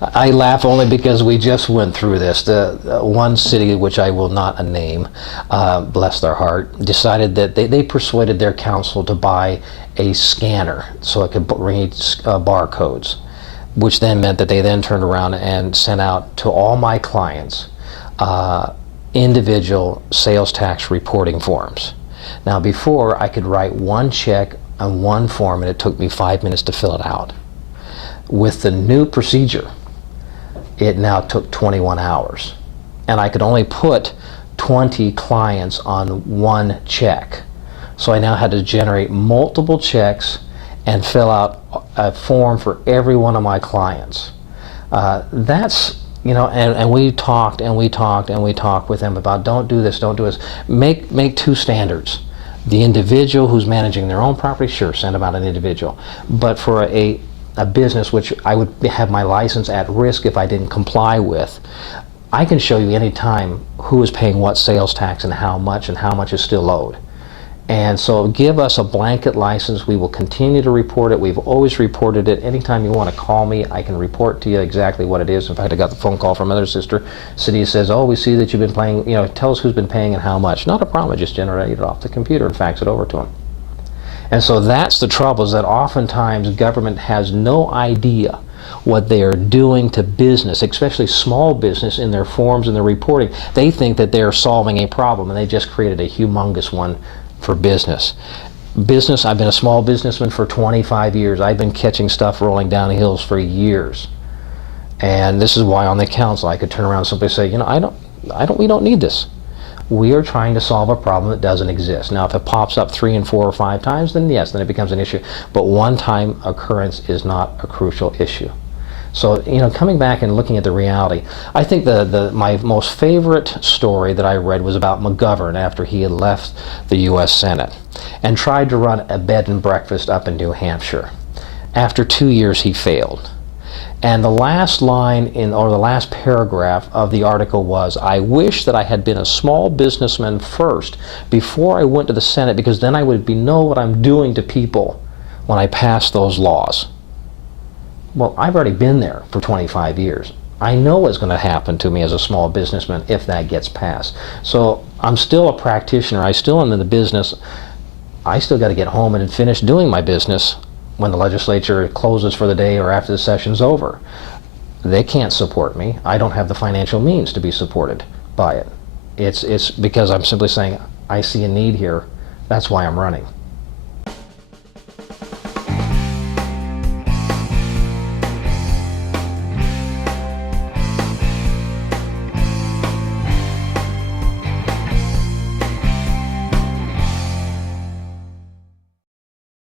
I laugh only because we just went through this. The one city, which I will not name, bless their heart, decided that they persuaded their council to buy a scanner so it could read barcodes, which then meant that they then turned around and sent out to all my clients individual sales tax reporting forms. Now, before, I could write one check on one form and it took me 5 minutes to fill it out. With the new procedure, it now took 21 hours. And I could only put 20 clients on one check. So I now had to generate multiple checks and fill out a form for every one of my clients. That's, you know, and we talked and we talked and we talked with them about don't do this, don't do this. Make two standards. The individual who's managing their own property, sure, send them out an individual. But for a business which I would have my license at risk if I didn't comply with, I can show you anytime who is paying what sales tax and how much is still owed. And so give us a blanket license. We will continue to report it. We've always reported it. Anytime you want to call me, I can report to you exactly what it is. In fact, I got the phone call from another sister city that says, oh, we see that you've been paying, you know, tell us who's been paying and how much. Not a problem. I just generate it off the computer and fax it over to them. And so that's the trouble, is that oftentimes government has no idea what they are doing to business, especially small business, in their forms and their reporting. They think that they're solving a problem, and they just created a humongous one for business. I've been a small businessman for 25 years. I've been catching stuff rolling down the hills for years. And this is why on the council I could turn around and simply say, you know, we don't need this. We are trying to solve a problem that doesn't exist. Now, if it pops up 3 and 4 or 5 times, then yes, then it becomes an issue. But one-time occurrence is not a crucial issue. So, you know, coming back and looking at the reality, I think my most favorite story that I read was about McGovern after he had left the U.S. Senate and tried to run a bed and breakfast up in New Hampshire. After 2 years, he failed. And the last line or the last paragraph of the article was, I wish that I had been a small businessman first before I went to the Senate, because then I would know what I'm doing to people when I pass those laws. Well, I've already been there for 25 years. I know what's going to happen to me as a small businessman if that gets passed. So I'm still a practitioner. I still am in the business. I still got to get home and finish doing my business when the legislature closes for the day or after the session's over. They can't support me. I don't have the financial means to be supported by it. It's because I'm simply saying, I see a need here. That's why I'm running.